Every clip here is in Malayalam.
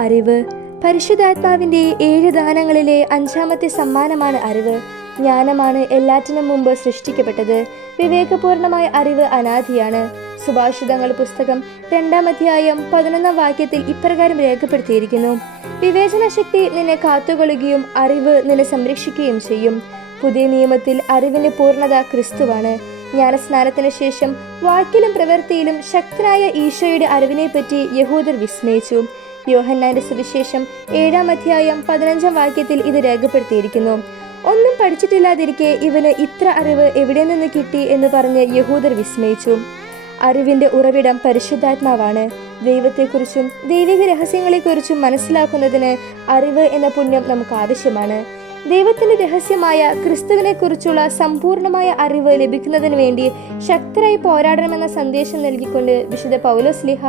അറിവ്. പരിശുദ്ധാത്മാവിൻ്റെ 7 ദാനങ്ങളിലെ 5-ാമത്തെ സമ്മാനമാണ് അറിവ്. ജ്ഞാനമാണ് എല്ലാറ്റിനും മുമ്പ് സൃഷ്ടിക്കപ്പെട്ടത്. വിവേകപൂർണമായ അറിവ് അനാദിയാണ്. സുഭാഷിതങ്ങൾ പുസ്തകം 2-ാം അധ്യായം 11-ാം വാക്യത്തിൽ ഇപ്രകാരം രേഖപ്പെടുത്തിയിരിക്കുന്നു: വിവേചന ശക്തി നിന്നെ കാത്തുകൊള്ളുകയും അറിവ് നിന്നെ സംരക്ഷിക്കുകയും ചെയ്യും. പുതിയ നിയമത്തിൽ അറിവിന്റെ പൂർണ്ണത ക്രിസ്തുവാണ്. ജ്ഞാനസ്നാനത്തിന് ശേഷം വാക്കിലും പ്രവൃത്തിയിലും ശക്തനായ ഈശോയുടെ അറിവിനെപ്പറ്റി യഹൂദർ വിസ്മയിച്ചു. യോഹന്നാന്റെ സുവിശേഷം 7-ാം അധ്യായം 15-ാം വാക്യത്തിൽ ഇത് രേഖപ്പെടുത്തിയിരിക്കുന്നു: ഒന്നും പഠിച്ചിട്ടില്ലാതിരിക്കെ ഇവന് ഇത്ര അറിവ് എവിടെ നിന്ന് കിട്ടി എന്ന് പറഞ്ഞ് യഹൂദർ വിസ്മയിച്ചു. അറിവിന്റെ ഉറവിടം പരിശുദ്ധാത്മാവാണ്. ദൈവത്തെക്കുറിച്ചും ദൈവിക രഹസ്യങ്ങളെക്കുറിച്ചും മനസ്സിലാക്കുന്നതിന് അറിവ് എന്ന പുണ്യം നമുക്ക് ആവശ്യമാണ്. ദൈവത്തിന്റെ രഹസ്യമായ ക്രിസ്തുവിനെ കുറിച്ചുള്ള സമ്പൂർണമായ അറിവ് ലഭിക്കുന്നതിന് വേണ്ടി ശക്തരായി പോരാടണമെന്ന സന്ദേശം നൽകിക്കൊണ്ട് വിശുദ്ധ പൗലോസ്ലീഹ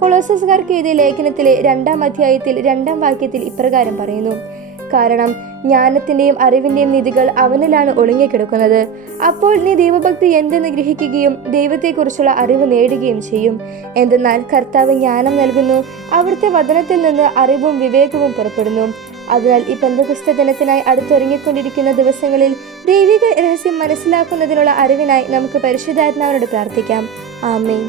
കൊളോസ്യർക്കാർക്ക് എഴുതിയ ലേഖനത്തിലെ 2-ാം അധ്യായത്തിൽ 2-ാം വാക്യത്തിൽ ഇപ്രകാരം പറയുന്നു: കാരണം ജ്ഞാനത്തിന്റെയും അറിവിന്റെയും നിധികൾ അവനിലാണ് ഒളിഞ്ഞുകിടക്കുന്നത്. അപ്പോൾ നീ ദൈവഭക്തി എന്തെന്ന് ഗ്രഹിക്കുകയും ദൈവത്തെക്കുറിച്ചുള്ള അറിവ് നേടുകയും ചെയ്യും. എന്തെന്നാൽ കർത്താവ് ജ്ഞാനം നൽകുന്നു, അവിടുത്തെ വചനത്തിൽ നിന്ന് അറിവും വിവേകവും പുറപ്പെടുന്നു. അതിനാൽ ഈ പെന്തക്കോസ്ത് ദിനത്തിനായി അടുത്തൊരുങ്ങിക്കൊണ്ടിരിക്കുന്ന ദിവസങ്ങളിൽ ദൈവിക രഹസ്യം മനസ്സിലാക്കുന്നതിനുള്ള അറിവിനായി നമുക്ക് പരിശുദ്ധാത്മാവിനോട് പ്രാർത്ഥിക്കാം. ആമേൻ.